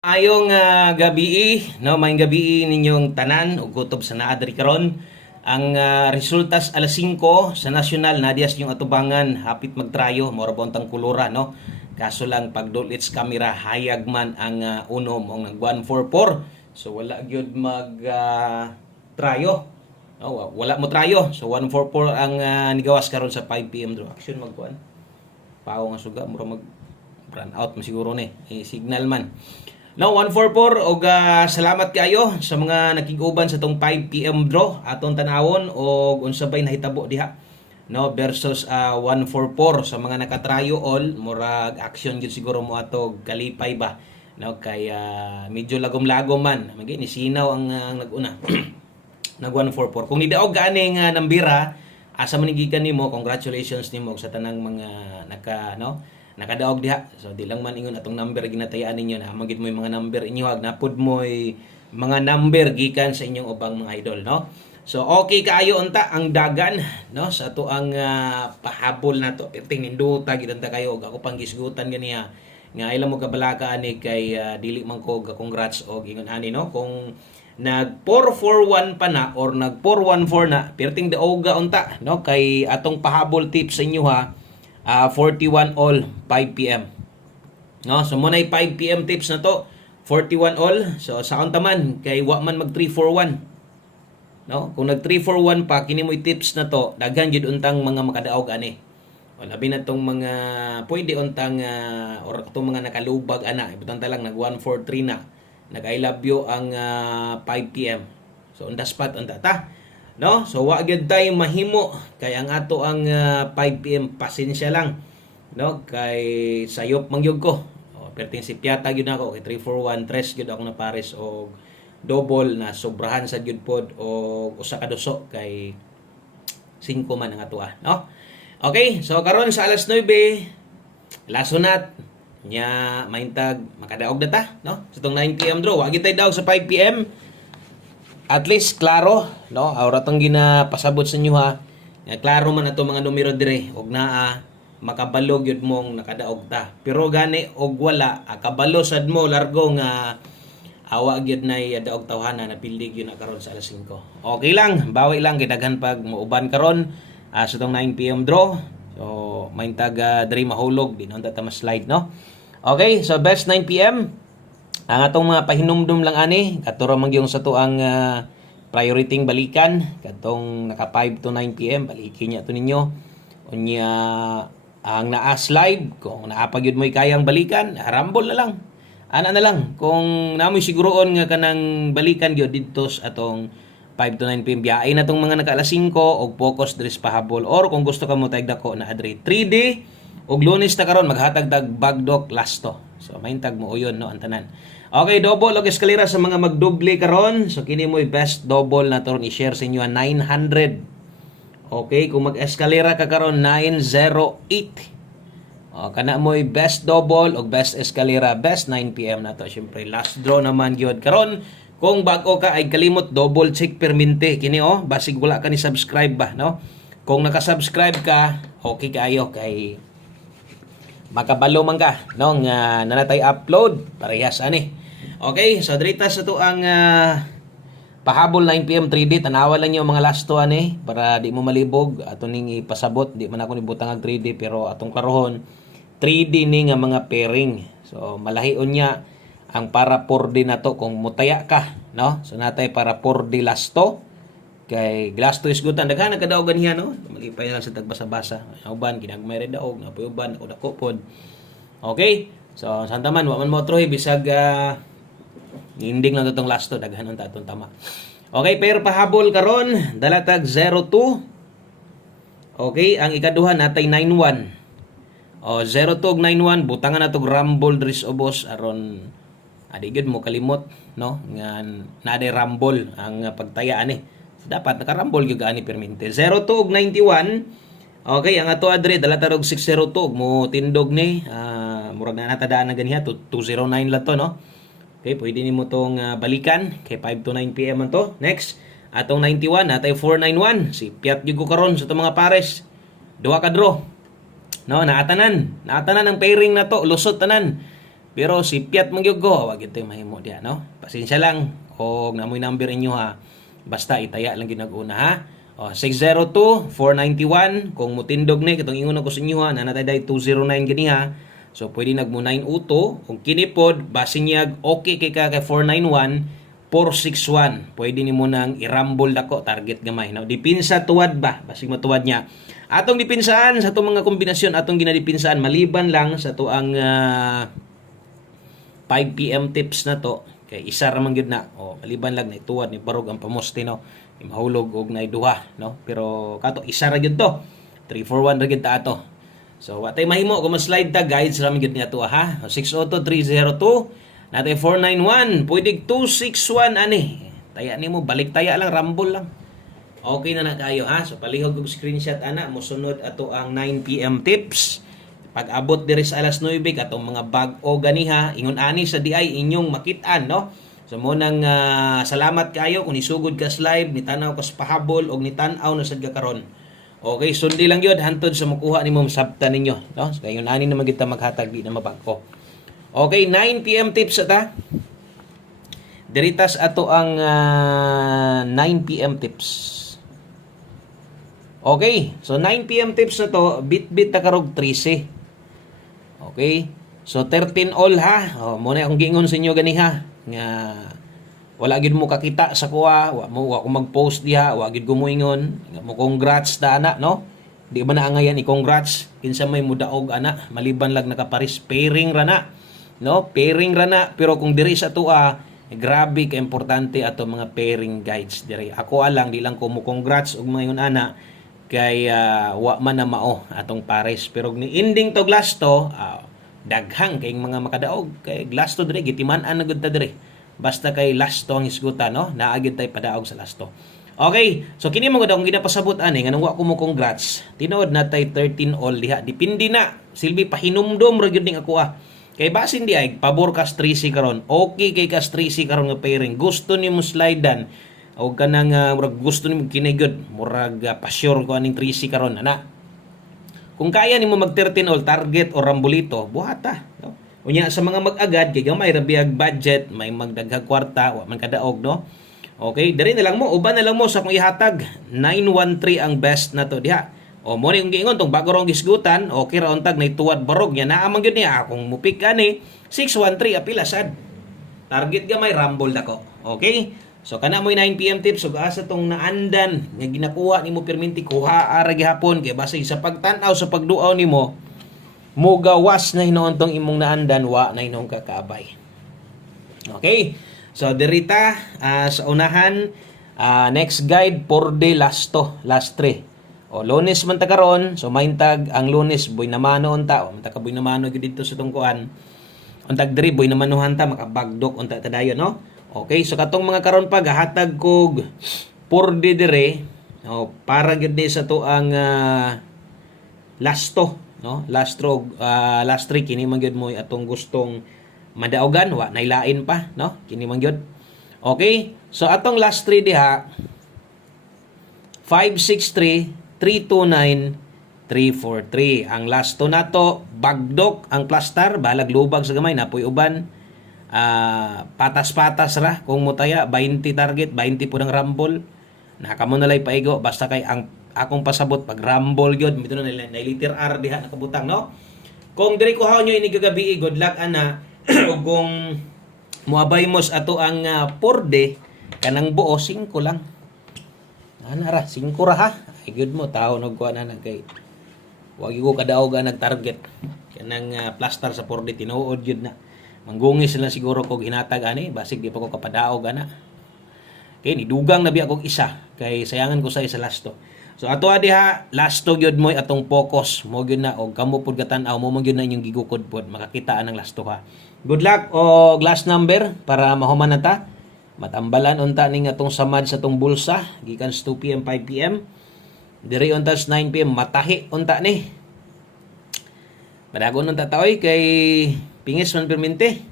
Ayong gabi, no, may gabi ninyong tanan ug kutob sa naadri karon. Ang resultas alas 5 sa nasyonal nadiyas yung atubangan hapit magtrayo mora bontang kulura, no. Kaso lang pagdulits camera hayag man ang uno mong nag 144. So wala gyud mag trayo. No, wala mo trayo. So 144 ang nigawas karon sa 5 PM draw. Action magkuan. Pao nga suga mura mag run out mo siguro ni. Signal man. No, 144 og salamat kayo sa mga nakiguban sa tong 5 PM draw atong tanawon og unsabay nahitabo diha. No, versus 144 sa mga nakatrayo all murag action gyud siguro mo ato kalipay ba. No, kay medyo lagom-lagom man. Magi ni sinaw ang naguna. Nag 144. Kung nidaog ganing nambira asa man gikan nimo, congratulations nimo sa tanang mga nakadaog diha. So di lang man ingon atong number ginatayaan ninyo na magid mo yung mga number inyo hag napud mo mga number gikan sa inyong ubang mga idol, no. So okay kaayo unta ang dagan, no, sa ato ang pahabol nato. Perting ninduta gid unta kayo og ako pang gisgutan ganiya nga ilang mo kabalaka ani kay dili man ko congrats og ingon ani, no. Kung nag 441 pa na or nag 414 na perting daoga unta, no, kay atong pahabol tips sa inyo ha. 41 all 5 PM. No, so muna 5 PM tips na to. 41 all. So sa unta man kay wa man mag 341. No, kung nag 341 pa kini mo tips na to, daghan jud untang mga makadaog ani. O labi na tong mga pwede untang or tong mga nakalubag ana, ibutang ta lang nag 143 na. Nag I love you ang 5 PM. So on the spot unta ta. No? So wa gyud tay mahimo kay ang ato ang 5 PM pasensya lang, no, kay sayop mangyog ko. Perting si piyata gyud nako kay 341 tres gyud ako na pares og double na sobrahan sa gyud pod og usa ka duso kay 5 man ang ato no. Okay, so karon sa alas 9 lasonat nya maintag makadaog data, no, sa tong 9 PM draw wa gyud tay daog sa 5 PM. At least klaro, no, aura tong ginapasabot sa inyo ha. Klaro man ato mga numero dire og naa makabalog yun mong nakadaog ta. Pero gani og wala kabalo sad mo largo nga awa gyud nay daog tawhana na pildig yun na karon sa alas 5. Okay lang, bawi lang kay daghan pag muuban karon sa tong 9 PM draw. So maintag diri mahulog di nun ta slide, no. Okay, so best 9 PM. Ang atong mga pahinumdum lang ani, katuro man gyung sa to ang priority balikan, katong naka 5 to 9 PM, balikin niya to ninyo. Unya ang naas live, kung naapag yun mo'y kayang balikan, rumble na lang. Ana na lang, kung namoy siguroon nga kanang balikan gyud dito sa atong 5 to 9 PM, biyain na tong mga naka alas 5 og focus diri sa pahabol. Or kung gusto ka mo tayog dako na adri 3D, og Lunes na karon maghatag dag bagdok lasto. So mahintag mo uyon, no, ang tanan. Okay, double og eskalera sa mga magdoble karon. So kini mo best double na toron i-share sa inyo 900. Okay, kung mag-eskalera ka karon 908. Kana mo best double og best eskalera best 9 PM na to. Syempre last draw naman gyud karon. Kung bago ka ay kalimot double check permente kini basig wala ka ni subscribe ba, no? Kung naka-subscribe ka, okay kayo kay makabalo man ka, no, nga nanatay upload parehas ani. Okay, so drita sa to ang pahabol 9 PM 3D, tanawa lang yung mga last to ani para di mo malibog ato ning ipasabot. Di man ako nibutang ang 3D pero atong karohon 3D ni nga mga pairing. So malahion niya ang para 4D na to kung mutaya ka, no. So natay para 4D last to kay glass to is good ang daghan nagkadaogan niya, no. Malipay lang sa tagbasa-basa. Uban ginagmay ra daog na uban ako dako pod. Okay, so santa man wa man mo troy bisag ending lang itong last to, daghan ang tatong tama. Okay, pero pahabol karon dalatag 02. Okay, ang ikaduha natay 91. 02 ug 91 butangan natog rumble dris obos aron adi gud mo kalimot, no, nga naday rumble ang pagtaya ani. So, dapat naka-rumble gyud ani permente. 02 ug 91. Okay, ang ato adre dalatag og 602 mo tindog ni murag na natadaan na ganiha to 209 lang to, no. Okay, pwede nimo tong balikan kay 5 to 9 PM man to. Next, atong 91 natay 491. Si Piat gyud ko karon sa itong mga pares. Duha ka draw. No, naatanan ang pairing na to, lusot tanan. Pero si Piat mangyog ko, wag ito yung mahimo diya, no? Pasensya lang. O namoy number inyo ha. Basta itaya lang ginaguna ha. O, 602-491. Kung mutindog ni, katong ingon ako sa inyo ha, nanatay dahil 209 gani ha. So, pwede nagmo-9 uto. Kung kinipod, basin niya, okay kay ka kay 491-461. Pwede ni mo nang irambol dako, target gamay. No? Dipinsa tuwad ba? Basig matuwad niya. Atong dipinsaan, sa itong mga kombinasyon, atong ginadipinsaan, maliban lang sa ito ang 5 PM tips na to. Kay isa ra man gyud na. O, maliban lang na ituwad ni Barog ang pamoste, no? Mahulog og nay duha, no? Pero kato isa ra gyud to. 341 ra gyud ta ato. So watay mahimo kung slide ta guides ra man gyud niya to ha. 602-302 natay 491 pwede 261 ani. Taya nimo balik taya lang rambol lang. Okay na kayo ha. So palihog og screenshot ana mosunod ato ang 9 PM tips. Pag abot diri sa alas 9 katong mga bag-o ganiha ingon ani sa DI inyong makit-an, no? So mo nang salamat kayo kung nisugod ka sa live, nitanaw ka sa pahabol o nitanaw na sad ka karon. Okay, sundi lang yun hantod sa makuha nimo sabta ninyo, no? So kayon ani naman kita maghatag di na mabangko. Okay, 9 PM tips ata. Diritas ato ang 9 PM tips. Okay, so 9 PM tips na to, bit-bit ta karog 13. Okay? So 13 all ha. Oh, mo na akong giingon sa inyo ganiha nga wala gid mo kakita sa kuha, wa ko mag-post diha, wa gid ko moingon, mo congrats ta ana, no? Di ba na angayan i-congrats kinsa may mudaog ana, maliban lang nakaparis pairing ra na, no? Pairing ra na, pero kung diri sa tuwa, grabe ka importante ato mga pairing guides diri. Ako alang di lang ko mo congrats og mayon ana kay wa man na mao atong pares, pero ni ending to glass to daghang kay mga makadaog kay glass to dire gitiman-an na gud ta dire basta kay last to ang isgutan, no? Naagid tay padaog sa last to. Okay, so kini mo gud akong ginapasabot ani nga nang wa ko mo congrats tinuod na tay 13 all diha, dipindi na silbi pahinumdom ra gyud ning ako kay basin di ay pabor ka 13 karon, okay kay ka 13 karon nga pairing, gusto nimo slidean o kanang murag gusto nimo kini gyud murag pa-sure ko aning 13 karon ana. Kung kaya nimo mag 13 all target o rambolito, buhata, no? Unya sa mga mag-agad kay gamay ra biyag budget, may magdaghag kwarta, wa man kadaog, no? Okay, diri na lang mo, uban na lang mo sa akong ihatag. 913 ang best na to diha. O mo ni kung giingon tong bago rong gisgutan, okay ra untag nay tuwad barog nya naa man gyud niya akong mupik ani 613 apila sad. Target gamay rumble dako. Okay? So kana mo'y 9 PM tips ug asa tong naandan nga ginakuha nimo perminti kuha ara gihapon kay base sa pagtan-aw sa pagduaw nimo mo gawas na hinuon tong imong naandan wa na hinuon ka kaabay. Okay? So derita sa unahan next guide for day last 3. O Lunes man ta karon, so maintag ang Lunes boy namano unta, o man ta ka boy namano gid dito sa tungkuan. Untag diri boy namanuhan ta makabagdok unta ta dayon, no? Okay, so katong mga karon pa gahatag kog por day dire, no, para gid ni sa to ang last to, no? Last 3 kini man gyud mo atong gustong madaogan wa nailain pa, no? Kini man gyud. Okay? So atong last 3 diha 563 329 343. Ang last to nato bagdok ang plastar balag lubag sa gamay napoy uban patas-patas ra kung mutaya 20 target 20 po ng rumble nakamo na lay paigo basta kay ang akong pasabot pag rumble gyud mito na liter R diha nakabutang, no? Kung diri ko haw nyo ini gagabi good luck ana ug kung muabay mos ato ang porde kanang buo 5 lang ana ra 5 ra ha ay good mo taon og kuan ana kay wag ko kadaog nag target kanang plaster sa porde tinuod gyud na manggungis sila siguro kog hinatag ani basig di pa ko kapadaog ana kay ni dugang na biya kog isa kay sayangan ko sa isa lasto. So ato diha lasto gyud mo atong focus mo gyud na og kamo pud gatan-aw mo gyud na inyong gigukod pod makakitaan ang lasto ha. Good luck og last number para mahuman na ta. Matambalan unta ning atong samad sa tong bulsa gikan 2 PM 5 PM. Diri unta 9 PM matahi unta ni. Madagon unta ta oy kay pingis man permente.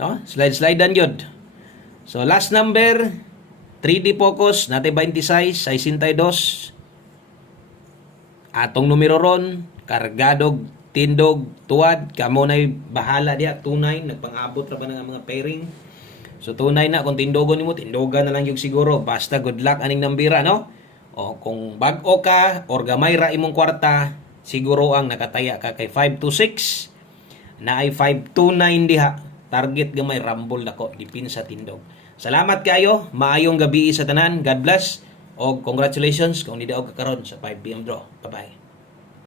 No? Slide-slidean gyud. So last number 3D focus natay 26 62. Atong numero ron kargado tindog, tuwad, kamo na'y bahala diya, tunay, nagpang-abot ra ba ng mga pairing. So tunay na kung tindogon nimo, tindogan na lang yung siguro. Basta good luck aning nambira, no? O kung bag-o ka or gamay ra imong kwarta, siguro ang nakataya ka kay 526 na ay 529 diha. Target gamay rumble nako dipin sa tindog. Salamat kayo, maayong gabi sa tanan. God bless. O congratulations kung nidaog ka karon sa 5 PM draw. Bye-bye.